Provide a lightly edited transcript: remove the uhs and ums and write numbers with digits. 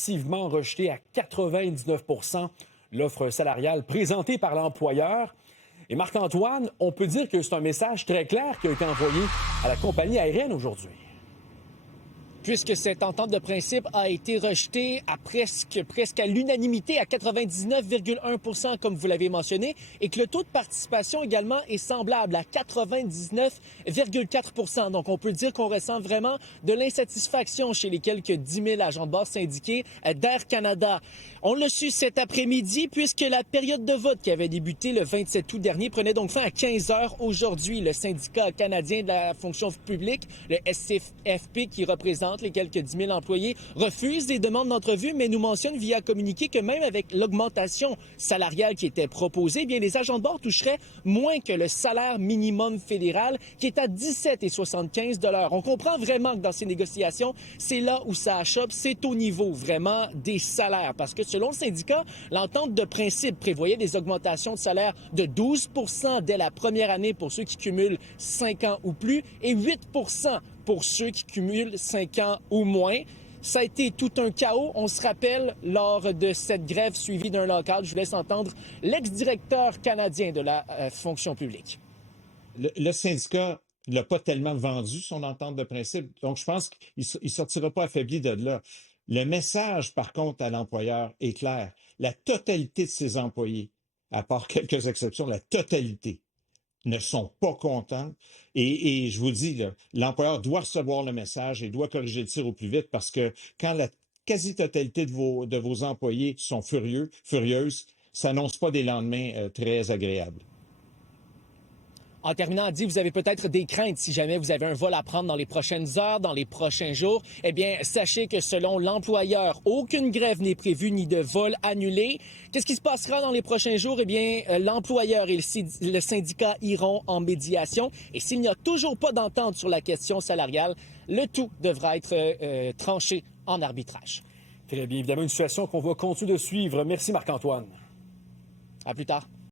massivement rejeté à 99 l'offre salariale présentée par l'employeur. Et Marc-Antoine, on peut dire que c'est un message très clair qui a été envoyé à la compagnie aérienne aujourd'hui. Puisque cette entente de principe a été rejetée à presque à l'unanimité, à 99,1 comme vous l'avez mentionné, et que le taux de participation également est semblable à 99,4 Donc, on peut dire qu'on ressent vraiment de l'insatisfaction chez les quelques 10 000 agents de bord syndiqués d'Air Canada. On l'a su cet après-midi, puisque la période de vote qui avait débuté le 27 août dernier prenait donc fin à 15 heures aujourd'hui. Le syndicat canadien de la fonction publique, le SCFP, qui représente les quelques 10 000 employés, refuse les demandes d'entrevue, mais nous mentionne via communiqué que même avec l'augmentation salariale qui était proposée, bien, les agents de bord toucheraient moins que le salaire minimum fédéral, qui est à 17,75 $. On comprend vraiment que dans ces négociations, c'est là où ça achoppe, c'est au niveau vraiment des salaires, parce que selon le syndicat, l'entente de principe prévoyait des augmentations de salaire de 12 dès la première année pour ceux qui cumulent 5 ans ou plus et 8 pour ceux qui cumulent 5 ans ou moins. Ça a été tout un chaos. On se rappelle lors de cette grève suivie d'un lock-out. Je vous laisse entendre l'ex-directeur canadien de la fonction publique. Le syndicat n'a pas tellement vendu son entente de principe, donc je pense qu'il ne sortira pas affaibli de là. Le message, par contre, à l'employeur est clair. La totalité de ses employés, à part quelques exceptions, la totalité ne sont pas contents. Et je vous dis, l'employeur doit recevoir le message et doit corriger le tir au plus vite parce que quand la quasi-totalité de vos employés sont furieuses, ça n'annonce pas des lendemains très agréables. En terminant, Adi, vous avez peut-être des craintes si jamais vous avez un vol à prendre dans les prochaines heures, dans les prochains jours. Eh bien, sachez que selon l'employeur, aucune grève n'est prévue ni de vol annulé. Qu'est-ce qui se passera dans les prochains jours? Eh bien, l'employeur et le syndicat iront en médiation. Et s'il n'y a toujours pas d'entente sur la question salariale, le tout devra être tranché en arbitrage. Très bien. Évidemment, une situation qu'on va continuer de suivre. Merci Marc-Antoine. À plus tard.